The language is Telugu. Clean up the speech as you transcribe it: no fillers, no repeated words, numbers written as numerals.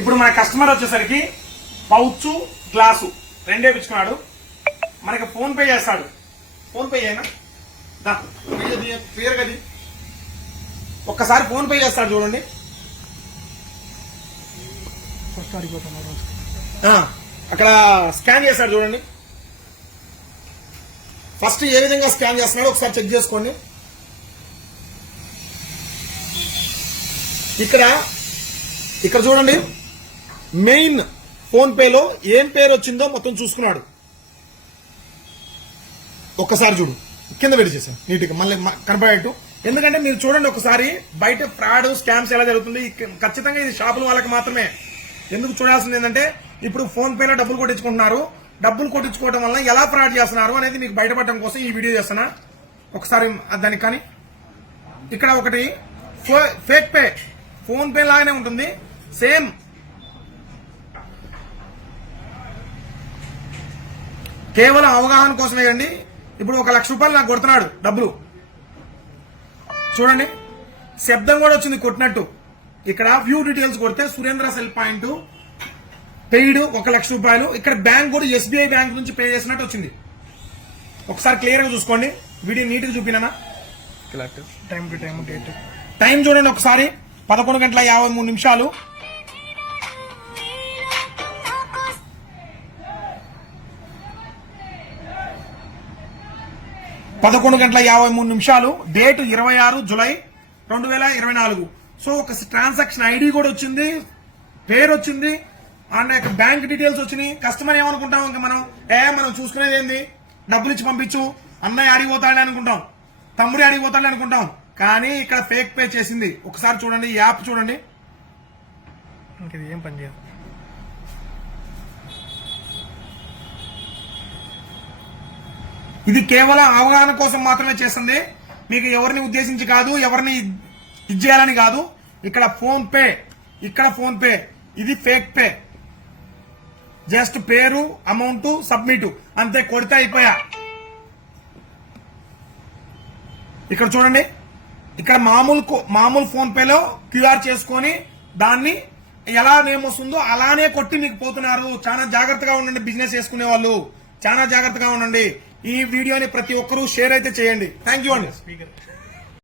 ఇప్పుడు మన కస్టమర్ వచ్చేసరికి పౌచ్ గ్లాసు రెండే పిచ్చుకున్నాడు. మనకి ఫోన్ పే చేస్తాడు. ఫోన్ పే అయినా క్లియర్ గది ఒక్కసారి ఫోన్ పే చేస్తాడు చూడండి. అక్కడ స్కాన్ చేస్తాడు చూడండి. ఫస్ట్ ఏ విధంగా స్కాన్ చేస్తున్నాడో ఒకసారి చెక్ చేసుకోండి. ఇక్కడ చూడండి, మెయిన్ ఫోన్ పేలో ఏం పేరు వచ్చిందో మొత్తం చూసుకున్నాడు. ఒక్కసారి చూడు, కింద పెట్టి చేశాను నీట్గా మళ్ళీ కనపడేట్టు. ఎందుకంటే మీరు చూడండి ఒకసారి, బయట ఫ్రాడ్ స్కామ్స్ ఎలా జరుగుతుంది. ఖచ్చితంగా ఇది షాపుల వాళ్ళకి మాత్రమే. ఎందుకు చూడాల్సింది ఏంటంటే, ఇప్పుడు ఫోన్ పేలో డబ్బులు కొట్టించుకుంటున్నారు. డబ్బులు కొట్టించుకోవడం వల్ల ఎలా ఫ్రాడ్ చేస్తున్నారు అనేది మీకు బయటపడడం కోసం ఈ వీడియో చేస్తున్నా. ఒకసారి దానికి కానీ ఇక్కడ ఒకటి ఫేక్ పే, ఫోన్ పే లాగానే ఉంటుంది సేమ్. కేవలం అవగాహన కోసమే అండి. ఇప్పుడు 1 లక్ష రూపాయలు నాకు కొడుతున్నాడు డబ్బులు. చూడండి, శబ్దం కూడా వచ్చింది కొట్టినట్టు. ఇక్కడ వ్యూ డీటెయిల్స్ కొడితే సురేంద్ర సెల్ పాయింట్ పెయిడ్ 1 లక్ష రూపాయలు. ఇక్కడ బ్యాంక్ కూడా ఎస్బీఐ బ్యాంక్ నుంచి పే చేసినట్టు వచ్చింది. ఒకసారి క్లియర్ గా చూసుకోండి. వీడియో నీట్ గా చూపినా. Time to time date time చూడండి ఒకసారి, 11:53. 11:53. Date 26 July 2024. సో ఒక ట్రాన్సాక్షన్ ఐడి కూడా వచ్చింది, పేరు వచ్చింది, అండ్ బ్యాంక్ డీటెయిల్స్ వచ్చినాయి. కస్టమర్ ఏమనుకుంటాం, ఇంకా మనం చూసుకునేది ఏంది, డబ్బులు ఇచ్చి పంపించు, అన్నయ్య అడిగిపోతాడే అనుకుంటాం, తమ్ముడి అడిగిపోతాడే అనుకుంటాం. కానీ ఇక్కడ ఫేక్ పే చేసింది. ఒకసారి చూడండి, యాప్ చూడండి. ఇంకది ఏం పని చేయదు. ఇది కేవలం అవగాహన కోసం మాత్రమే చేస్తుంది. మీకు ఎవరిని ఉద్దేశించి కాదు, ఎవరిని ఇచ్చేయాలని కాదు. ఇక్కడ ఫోన్ పే, ఇది ఫేక్ పే. జస్ట్ పేరు, అమౌంట్, సబ్మిట్ అంతే, కొడితే అయిపోయా. ఇక్కడ చూడండి, ఇక్కడ మామూలు ఫోన్ పేలో క్యూఆర్ చేసుకొని దాన్ని ఎలా నేమ్ వస్తుందో అలానే కొట్టి మీకు పోతున్నారు. చాలా జాగ్రత్తగా ఉండండి, బిజినెస్ చేసుకునే వాళ్ళు చాలా జాగ్రత్తగా ఉండండి. ఈ వీడియోని ప్రతి ఒక్కరూ షేర్ అయితే చేయండి. థ్యాంక్ యూ అండి.